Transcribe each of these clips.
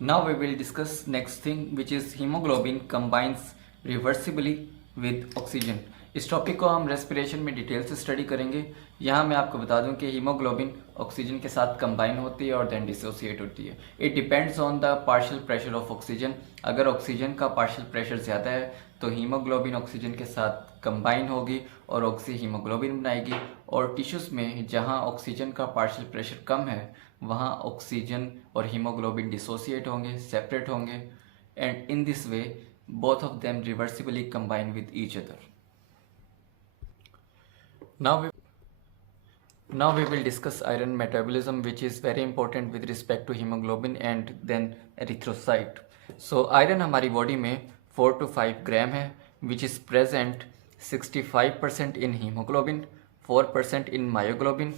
Now we will discuss next thing which is hemoglobin combines reversibly with oxygen. इस topic को हम respiration में detail से study करेंगे। यहाँ मैं आपको बता दूं कि हीमोग्लोबिन ऑक्सीजन के साथ कंबाइन होती है और देन डिसोसिएट होती है। It depends on the partial pressure of oxygen. अगर ऑक्सीजन का पार्शियल प्रेशर ज़्यादा है तो हीमोग्लोबिन ऑक्सीजन के साथ कंबाइन होगी और ऑक्सी हीमोग्लोबिन बनाएगी, और टिश्यूज़ में जहाँ ऑक्सीजन का पार्शियल प्रेशर कम है वहाँ ऑक्सीजन और हीमोग्लोबिन डिसोसिएट होंगे, सेपरेट होंगे, and in this way both of them reversibly combine with each other. Now we will discuss iron metabolism, which is very important with respect to hemoglobin and then erythrocyte. So iron हमारी body में 4 to 5 ग्राम है, which is present 65% in hemoglobin, 4% in myoglobin.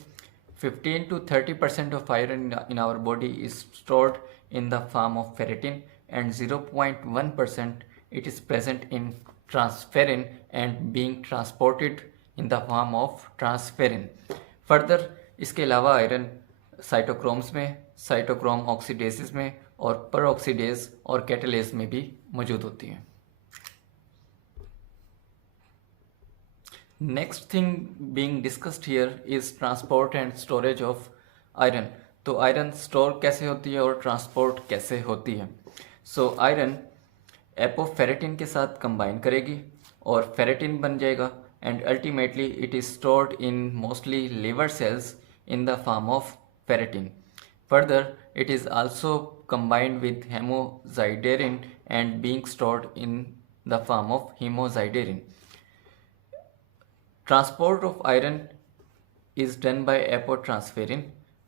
15 to 30% of iron in our body is stored in the form of ferritin, and 0.1% it is present in transferrin and being transported in the form of transferrin. Further इसके अलावा iron cytochromes में, cytochrome ऑक्सीडेसिस में और peroxidase और catalase में भी मौजूद होती है। Next thing being discussed here is transport and storage of iron. तो आयरन स्टोर कैसे होती है और ट्रांसपोर्ट कैसे होती है। सो आयरन एपोफेरेटिन के साथ कंबाइन करेगी और फेरेटिन बन जाएगा, and ultimately it is stored in mostly liver cells in the form of ferritin. Further it is also combined with hemozydarin and being stored in the form of hemozydarin. Transport of iron is done by apotransferrin.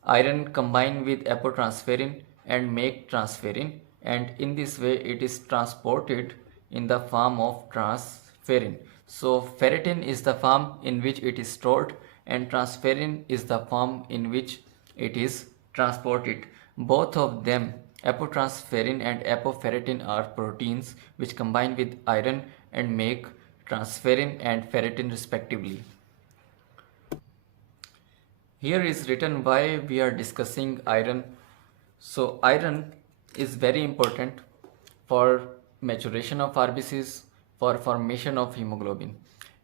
Iron combine with apotransferrin and make transferrin, and in this way it is transported in the form of transferrin. So ferritin is the form in which it is stored and transferrin is the form in which it is transported. Both of them, apotransferrin and apoferritin, are proteins which combine with iron and make transferrin and ferritin respectively. Here is written why we are discussing iron. So iron is very important for maturation of RBCs, for formation of hemoglobin.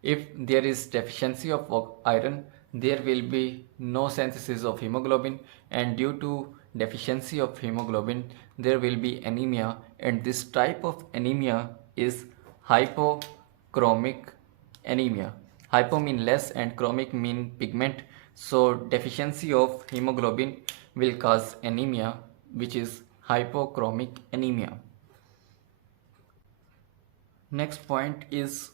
If there is deficiency of iron, there will be no synthesis of hemoglobin, and due to deficiency of hemoglobin there will be anemia, and this type of anemia is hypochromic anemia. Hypo mean less and chromic mean pigment, so deficiency of hemoglobin will cause anemia, which is hypochromic anemia. Next point is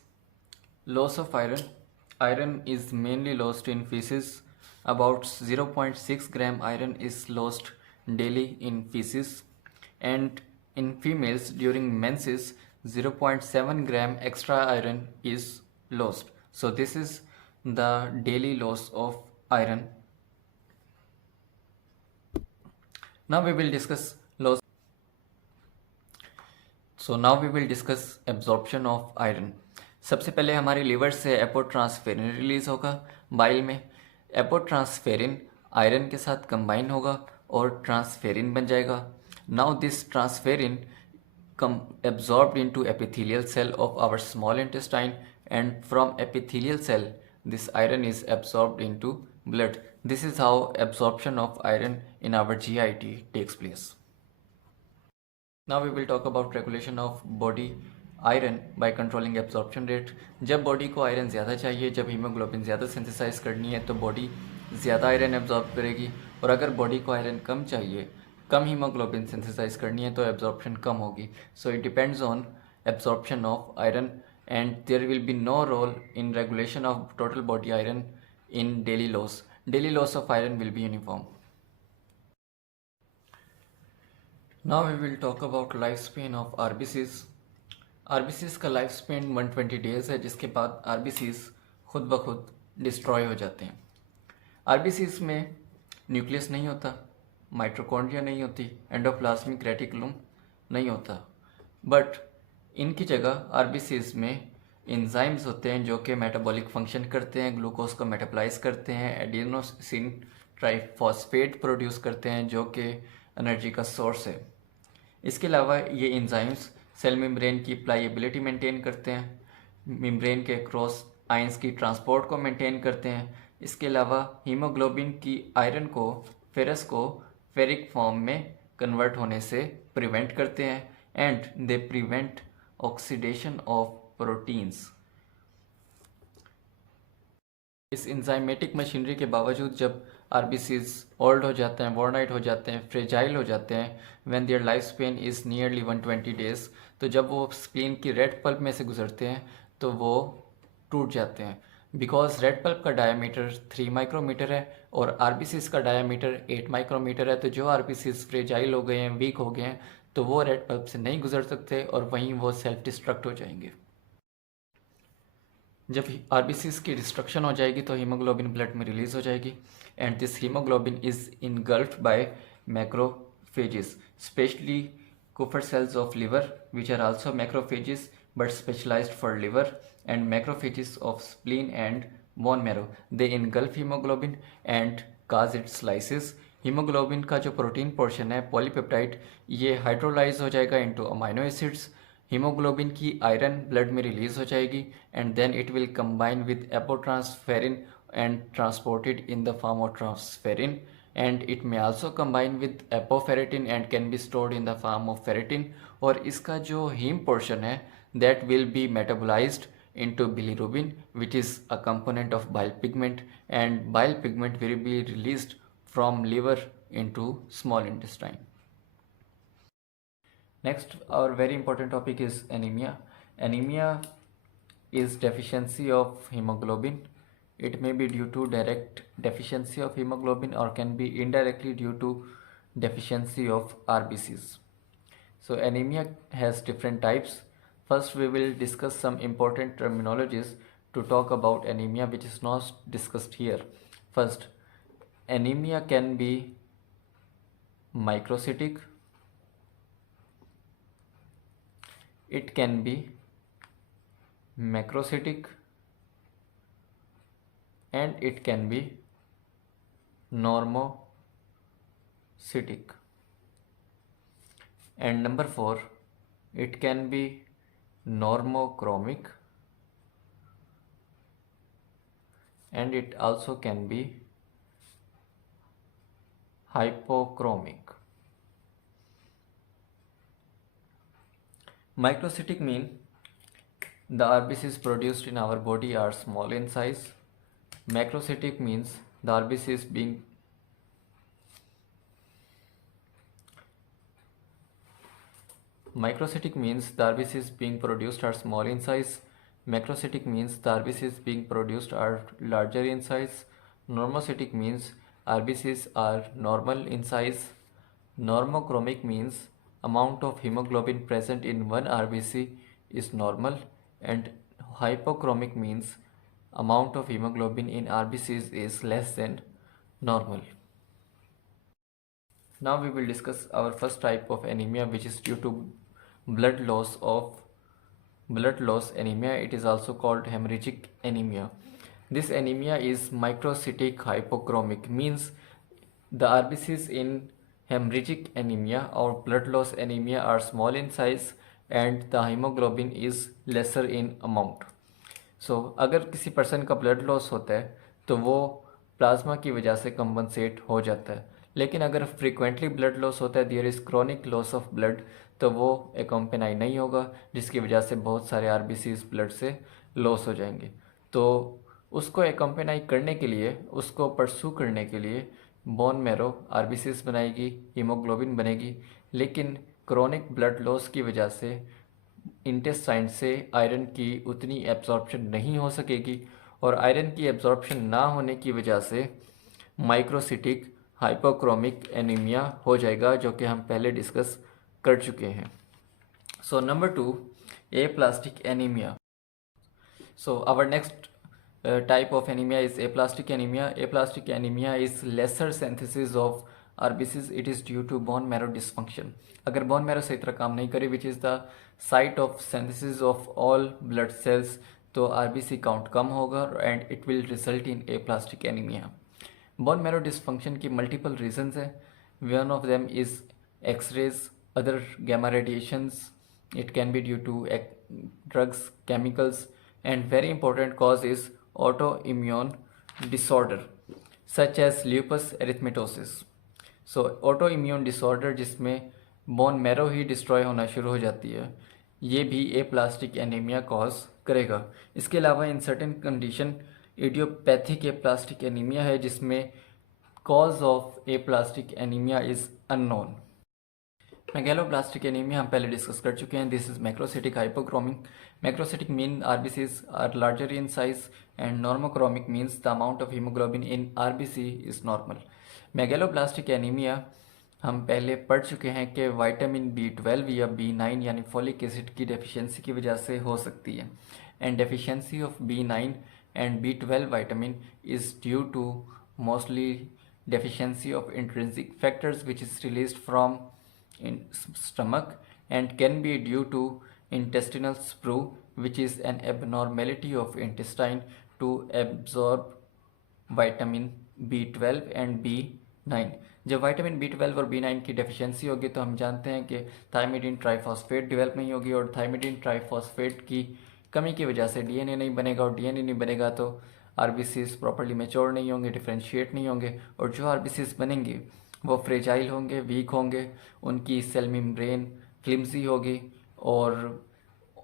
loss of iron. Iron is mainly lost in feces. About 0.6 gram iron is lost daily in feces, and in females during menses 0.7 gram extra iron is lost. So this is the daily loss of iron. Now we will discuss loss. So now we will discuss absorption of iron. सबसे पहले हमारी liver से एपोट्रांसफेरिन release होगा bile में। एपोट्रांसफेरिन iron के साथ combine होगा और ट्रांसफेरिन बन जाएगा. Now this transferrin absorbed into epithelial cell of our small intestine, and from epithelial cell this iron is absorbed into blood. This is how absorption of iron in our GIT takes place. Now we will talk about regulation of body iron by controlling absorption rate. जब body को iron ज़्यादा चाहिए, जब haemoglobin ज़्यादा synthesise करनी है तो body ज़्यादा आयरन एब्जॉर्ब करेगी, और अगर बॉडी को आयरन कम चाहिए, कम हीमोग्लोबिन सिंथेसाइज करनी है तो एब्जॉर्प्शन कम होगी. So it depends on absorption of iron, and there will be no role in regulation of total body iron in daily loss. Daily loss of iron will be uniform. Now we will talk about life span of RBCs. RBCs का life span 120 days है, जिसके बाद RBCs खुद ब खुद destroy हो जाते हैं. आरबीसीज में न्यूक्लियस नहीं होता, माइटोकॉन्ड्रिया नहीं होती, एंडोप्लाज्मिक रेटिकुलम नहीं होता, बट इनकी जगह आरबीसीज में एंजाइम्स होते हैं जो कि मेटाबॉलिक फंक्शन करते हैं, ग्लूकोज को मेटाबोलाइज करते हैं, एडिनोसिन ट्राइफॉस्फेट प्रोड्यूस करते हैं जो कि एनर्जी का सोर्स है. इसके अलावा ये एंजाइम्स सेल मेम्ब्रेन की प्लाइएबिलिटी मेंटेन करते हैं, मेम्ब्रेन के क्रॉस आयंस की ट्रांसपोर्ट को मेंटेन करते हैं। इसके अलावा हीमोग्लोबिन की आयरन को फेरस को फेरिक फॉर्म में कन्वर्ट होने से प्रिवेंट करते हैं and they prevent oxidation of proteins. इस इंजाइमेटिक मशीनरी के बावजूद जब आरबीसीज ओल्ड हो जाते हैं, वॉर्न आउट हो जाते हैं, फ्रेजाइल हो जाते हैं, when their life span is nearly 120 days, तो जब वो स्प्लीन की रेड पल्प में से गुजरते हैं तो वो टूट जाते हैं। बिकॉज रेड पल्प का डायमीटर 3 माइक्रोमीटर है और आरबीसीज का डायमीटर 8 माइक्रोमीटर है, तो जो आरबीसीज फ्रेजाइल हो गए हैं, वीक हो गए हैं, तो वो रेड पल्प से नहीं गुजर सकते और वहीं वो सेल्फ डिस्ट्रक्ट हो जाएंगे। जब आरबीसीज की डिस्ट्रक्शन हो जाएगी तो हीमोग्लोबिन ब्लड में रिलीज हो जाएगी and this haemoglobin is engulfed by macrophages, specially Kupffer cells of liver, which are also macrophages but specialized for liver, and macrophages of spleen and bone marrow. They engulf hemoglobin and cause its lysis. Haemoglobin का जो protein portion है polypeptide, ये hydrolyse हो जाएगा into amino acids. Haemoglobin की iron blood में release हो जाएगी and then it will combine with apotransferrin and transported in the form of transferrin, and it may also combine with apoferritin and can be stored in the form of ferritin, और इसका जो haem portion है that will be metabolized into bilirubin, which is a component of bile pigment, and bile pigment will be released from liver into small intestine. Next, our very important topic is anemia. Anemia is deficiency of hemoglobin. It may be due to direct deficiency of hemoglobin or can be indirectly due to deficiency of RBCs. So anemia has different types. First we will discuss some important terminologies to talk about anemia which is not discussed here. First, anemia can be microcytic, it can be macrocytic, and it can be normocytic. And number 4, it can be normochromic, and it also can be hypochromic. Microcytic mean the RBCs produced in our body are small in size. Macrocytic means the RBCs being Microcytic means the RBCs being produced are small in size. Macrocytic means the RBCs being produced are larger in size. Normocytic means RBCs are normal in size. Normochromic means amount of hemoglobin present in one RBC is normal, and hypochromic means amount of hemoglobin in RBCs is less than normal. Now we will discuss our first type of anemia, which is due to blood loss anemia. It is also called hemorrhagic anemia. This anemia is microcytic hypochromic, means the RBCs in hemorrhagic anemia or blood loss anemia are small in size and the hemoglobin is lesser in amount. So अगर किसी person का blood loss होता है तो वो plasma की वजह से कंपनसेट हो जाता है, लेकिन अगर फ्रीक्वेंटली ब्लड लॉस होता है, there is chronic loss of blood, तो वो एकम्पेनाई नहीं होगा, जिसकी वजह से बहुत सारे आरबीसीज ब्लड से लॉस हो जाएंगे। तो उसको एकम्पेनाई करने के लिए, उसको परसू करने के लिए बोन मैरो आरबीसीज बनाएगी, हीमोग्लोबिन बनेगी, लेकिन क्रॉनिक ब्लड लॉस की वजह से इंटेस्टाइन से आयरन की उतनी एब्जॉर्प्शन नहीं हो सकेगी और आयरन की एब्जॉर्प्शन ना होने की वजह से माइक्रोसिटिक हाइपोक्रोमिक एनीमिया हो जाएगा, जो कि हम पहले डिस्कस कर चुके हैं। So number 2, aplastic anemia. So our next type of anemia is aplastic anemia. Aplastic anemia is lesser synthesis of RBCs. It is due to bone marrow dysfunction. अगर बोन मैरो सही तरह काम नहीं करे, which is the site of synthesis of all blood cells, तो RBC count कम होगा and it will result in aplastic anaemia. Bone marrow dysfunction की मल्टीपल रीजंस है। One of them is x-rays other gamma radiations. It can be due to drugs, chemicals, and very important cause is autoimmune disorder such as lupus erythematosus. So autoimmune disorder जिसमें bone marrow ही destroy होना शुरू हो जाती है, ये भी aplastic anaemia cause करेगा। इसके अलावा in certain condition idiopathic aplastic anaemia है जिसमें cause of aplastic anaemia is unknown. Megaloblastic anaemia हम पहले डिस्कस कर चुके हैं। This is macrocytic hypochromic. Macrocytic mean RBCs are larger in size and normochromic means the amount of haemoglobin in RBC is normal. Megaloblastic anaemia हम पहले पढ़ चुके हैं कि विटामिन B12 या B9 यानी फोलिक एसिड की डेफिशिएंसी की वजह से हो सकती है। And deficiency of B9 and B12 vitamin is due to mostly deficiency of intrinsic factors which is released from in stomach and can be due to intestinal sprue which is an abnormality of intestine to absorb vitamin B12 and B9। जब vitamin B12 और B9 की deficiency होगी तो हम जानते हैं कि थायमिडीन triphosphate develop नहीं होगी और थायमिडीन ट्राइफॉस्फेट की कमी की वजह से डीएनए नहीं बनेगा और डीएनए नहीं बनेगा तो आरबीसीज प्रॉपर्ली मैच्योर नहीं होंगे, डिफ्रेंशिएट नहीं होंगे और जो आरबीसीज बनेंगे वो फ्रेजाइल होंगे, वीक होंगे, उनकी सेल मेम्ब्रेन फ्लिम्सी होगी और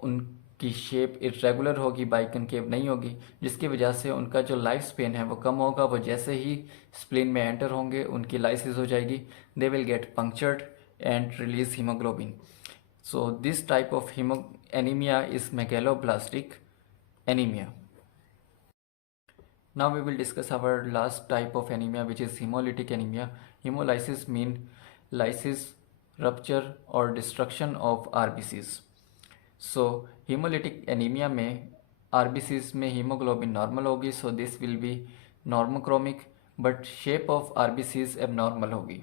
उनकी शेप इरेगुलर होगी, बाइकनकेव नहीं होगी, जिसकी वजह से उनका जो लाइफ स्पेन है वो कम होगा। वो जैसे ही स्प्लीन में एंटर होंगे उनकी लाइसिस हो जाएगी, they will get punctured and release haemoglobin. So this type of anaemia is megaloblastic anemia. Now we will discuss our last type of anemia which is hemolytic anemia. Hemolysis mean lysis, rupture or destruction of RBCs. So hemolytic anemia में RBCs में hemoglobin normal होगी, so this will be normochromic, but shape of RBCs abnormal होगी.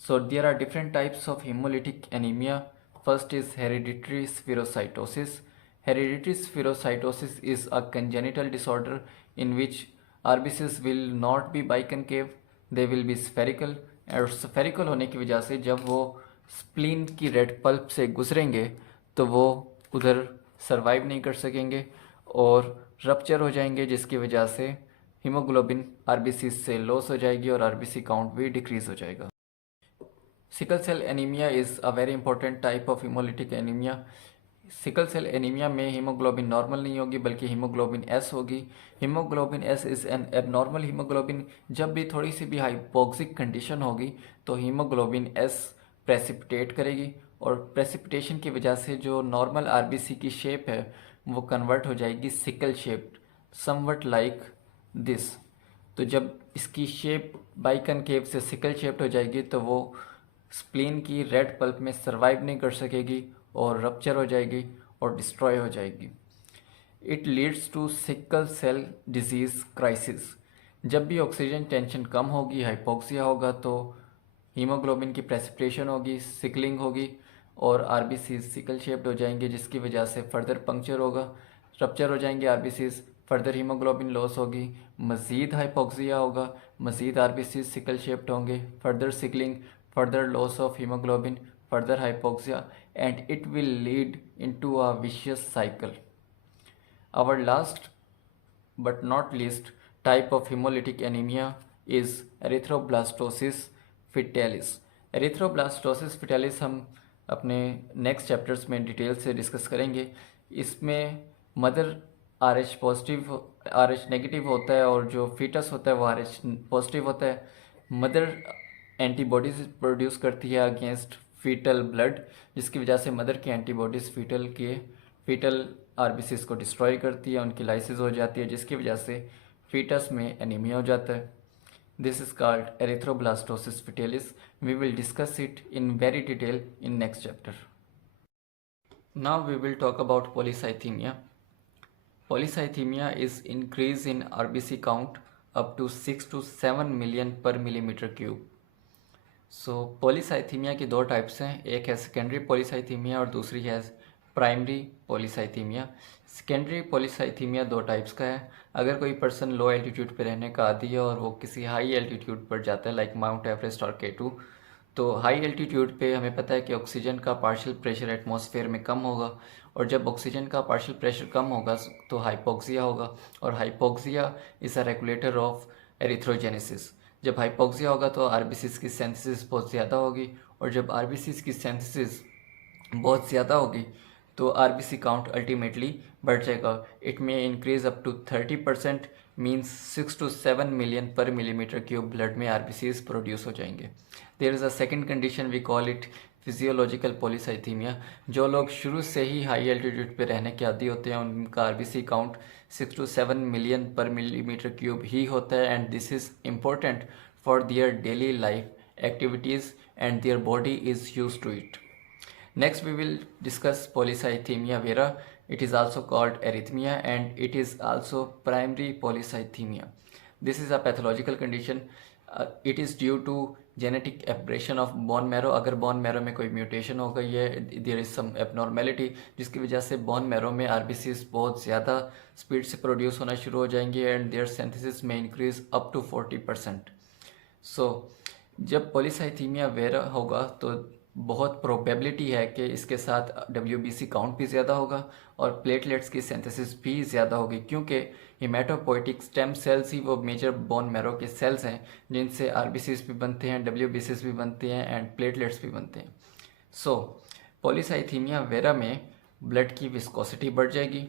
So there are different types of hemolytic anemia. First is hereditary spherocytosis. Hereditary spherocytosis is a congenital disorder in which RBCs will not be biconcave, they will be spherical. और spherical होने की वजह से जब वो spleen की red pulp से गुजरेंगे तो वो उधर सर्वाइव नहीं कर सकेंगे और रप्चर हो जाएंगे, जिसकी वजह से हीमोग्लोबिन आरबीसी से लॉस हो जाएगी और आरबीसी काउंट भी डिक्रीज हो जाएगा। Sickle cell anaemia is a very important type of haemolytic anaemia. Sickle cell anaemia में हीमोग्लोबिन नॉर्मल नहीं होगी बल्कि हीमोग्लोबिन एस होगी। Haemoglobin S is an abnormal haemoglobin. जब भी थोड़ी सी भी हाइपोक्सिक कंडीशन होगी तो हीमोग्लोबिन एस प्रेसिपिटेट करेगी और प्रेसिपिटेशन की वजह से जो नॉर्मल आरबीसी की शेप है वो कन्वर्ट हो जाएगी sickle shaped, somewhat like this. तो जब इसकी शेप बाइकनकेव से सिकल शेप्ड हो जाएगी तो वो स्प्लीन की रेड पल्प में सर्वाइव नहीं कर सकेगी और रप्चर हो जाएगी और डिस्ट्रॉय हो जाएगी। It leads to sickle cell disease crisis. जब भी ऑक्सीजन टेंशन कम होगी, हाइपोक्सिया होगा तो हीमोग्लोबिन की प्रेसिपिटेशन होगी, सिकलिंग होगी और आरबीसीज सिकल शेप्ड हो जाएंगे, जिसकी वजह से फर्दर पंक्चर होगा, रप्चर हो जाएंगे आरबीसीज, फर्दर हीमोग्लोबिन लॉस होगी, मज़ीद हाइपोक्सिया होगा, मज़ीद आरबीसीज सिकल शेप्ड होंगे, further sickling, further loss of haemoglobin, further hypoxia, and it will lead into a vicious cycle. Our last but not least type of hemolytic anemia is erythroblastosis fetalis. Erythroblastosis fetalis हम अपने next chapters में detail से discuss करेंगे। इसमें mother RH positive RH negative होता है और जो फीटस होता है वो RH पॉजिटिव होता है। मदर एंटीबॉडीज प्रोड्यूस करती है अगेंस्ट फीटल ब्लड, जिसकी वजह से मदर की एंटीबॉडीज़ फीटल आरबीसीज को डिस्ट्रॉय करती है, उनकी लाइसिस हो जाती है, जिसकी वजह से फीटस में एनीमिया हो जाता है। This is called erythroblastosis fetalis. We will discuss it in very detail in next chapter. Now we will talk about polycythaemia. Polycythaemia is increase in RBC count up to 6 to 7 million per millimeter cube. So polycythaemia की दो types हैं, एक है secondary polycythaemia और दूसरी है primary polycythaemia. Secondary polycythaemia दो types का है। अगर कोई पर्सन लो एल्टीट्यूड पे रहने का आदी है और वो किसी हाई एल्टीट्यूड पर जाता है लाइक माउंट एवरेस्ट और K2, तो हाई एल्टीट्यूड पे हमें पता है कि ऑक्सीजन का पार्शियल प्रेशर एटमॉस्फेयर में कम होगा, और जब ऑक्सीजन का पार्शियल प्रेशर कम होगा तो हाइपोक्सिया होगा, और hypoxia is a regulator of erythrogenesis. जब हाइपोक्सिया होगा तो आरबीसीज की सिंथेसिस बहुत ज़्यादा होगी, और जब आरबीसीज की सिंथेसिस बहुत ज़्यादा होगी तो आरबीसी काउंट अल्टीमेटली बढ़ जाएगा। It may increase up to 30%, means 6 to 7 million पर मिलीमीटर क्यूब ब्लड में आरबीसीज प्रोड्यूस हो जाएंगे। There is a second condition, we call it physiological polycythaemia. जो लोग शुरू से ही हाई एल्टीट्यूड पे रहने के आदी होते हैं उनका आरबीसी काउंट 6 to 7 मिलियन पर मिलीमीटर क्यूब ही होता है, and this is important for their daily life activities and their body is use to it. Next, we will discuss polycythemia vera. It is also called arrhythmia and it is also primary polycythemia. This is a pathological condition. It is due to genetic aberration of bone marrow. अगर bone marrow में कोई mutation हो गई है, there is some abnormality, जिसकी वजह से bone marrow में RBCs बहुत ज़्यादा speed से produce होना शुरू हो जाएंगे and their synthesis may increase up to 40%. So, जब पॉलीसाइथीमिया वेरा होगा तो बहुत प्रोबेबिलिटी है कि इसके साथ WBC काउंट भी ज़्यादा होगा और प्लेटलेट्स की सिंथेसिस भी ज़्यादा होगी, क्योंकि हिमेटोपोइटिक स्टेम सेल्स ही वो मेजर बोन मैरो के सेल्स हैं जिनसे RBCs भी बनते हैं, WBCs भी बनते हैं एंड प्लेटलेट्स भी बनते हैं। सो पॉलीसाइथीमिया वेरा में ब्लड की विस्कोसिटी बढ़ जाएगी।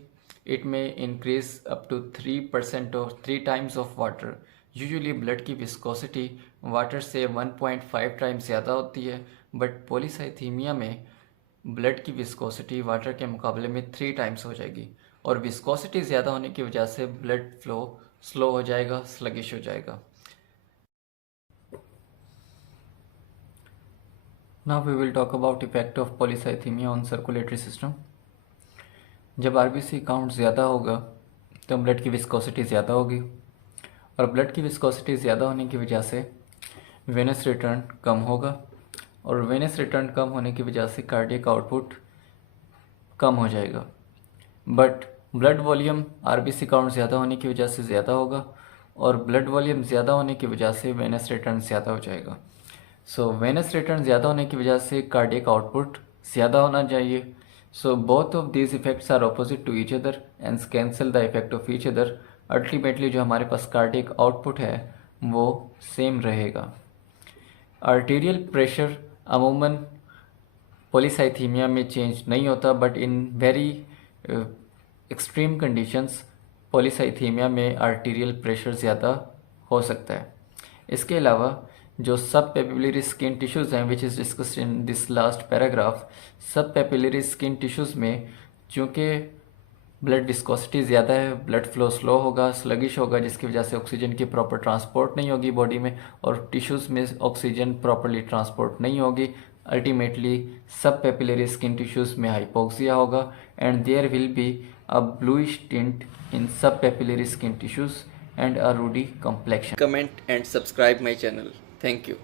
इट में इंक्रीज अप टू 3% और 3 times of water. Usually blood की विस्कोसिटी वाटर से 1.5 टाइम्स ज़्यादा होती है, बट पॉलीसाइथीमिया में ब्लड की विस्कोसिटी वाटर के मुकाबले में 3 टाइम्स हो जाएगी, और विस्कोसिटी ज़्यादा होने की वजह से ब्लड फ्लो स्लो हो जाएगा, स्लगिश हो जाएगा। Now we will talk about effect of polycythemia on circulatory system. जब आरबीसी काउंट ज़्यादा होगा तो ब्लड की विस्कोसिटी ज़्यादा होगी, और ब्लड की विस्कोसिटी ज़्यादा होने की वजह से वेनस रिटर्न कम होगा, और वेनस रिटर्न कम होने की वजह से कार्डियक आउटपुट कम हो जाएगा। But blood volume RBC count ज़्यादा होने की वजह से ज़्यादा होगा, और ब्लड वॉल्यूम ज़्यादा होने की वजह से वेनस रिटर्न ज़्यादा हो जाएगा। सो वेनस रिटर्न ज़्यादा होने की वजह से कार्डियक आउटपुट ज़्यादा होना चाहिए। So both of these effects are opposite to each other and cancel the effect of each other. Ultimately जो हमारे पास कार्डियक आउटपुट है वो सेम रहेगा। आर्टीरियल प्रेशर अमूमन पॉलीसाइथीमिया में चेंज नहीं होता, but in very extreme conditions polycythemia में आर्टीरियल प्रेशर ज़्यादा हो सकता है। इसके अलावा जो सब पेपिलरी स्किन टिश्यूज़ हैं, which is discussed in this last paragraph, सब पेपिलरी स्किन टिश्यूज़ में चूँकि ब्लड विस्कोसिटी ज़्यादा है, ब्लड फ्लो स्लो होगा, स्लगिश होगा, जिसकी वजह से ऑक्सीजन की प्रॉपर ट्रांसपोर्ट नहीं होगी बॉडी में, और टिश्यूज़ में ऑक्सीजन प्रॉपरली ट्रांसपोर्ट नहीं होगी। Ultimately subpapillary skin tissues में हाइपोक्सिया होगा and there will be a bluish tint in subpapillary skin tissues and a ruddy complexion. Comment and subscribe my channel. Thank you.